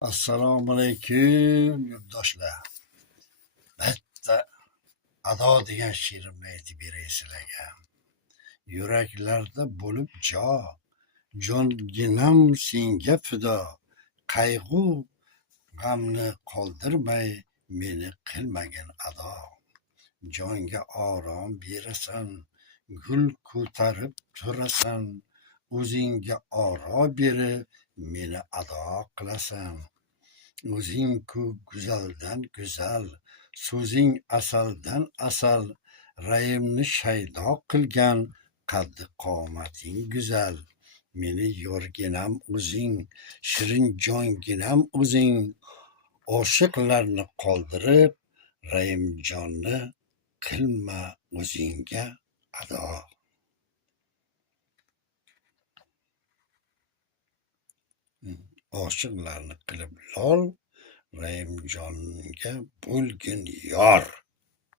Assalomu alaykum yurtdoshlar. Bitta ado degan she'rimni aytib beray sizlarga. Yuraklarda bo'lib jonginam senga fido. Qayg'u g'amni qoldirmay meni qilmagin ado. Jonga orom berasan, gul ko'tarib turasan. O'zingga oro berib meni ado qilasan. O'zing-ku go'zaldan go'zal, so'zing asaldan asal. Rayimni shaydo qilgan qaddi qomating go'zal. Meni yorginam o'zing, shirin jonginam o'zing. Oshiqlarni qoldirib, Rayimjonni qilma o'zingga ado. Oshiqlarni qilib lol, Rayimjonga bo'lgin yor.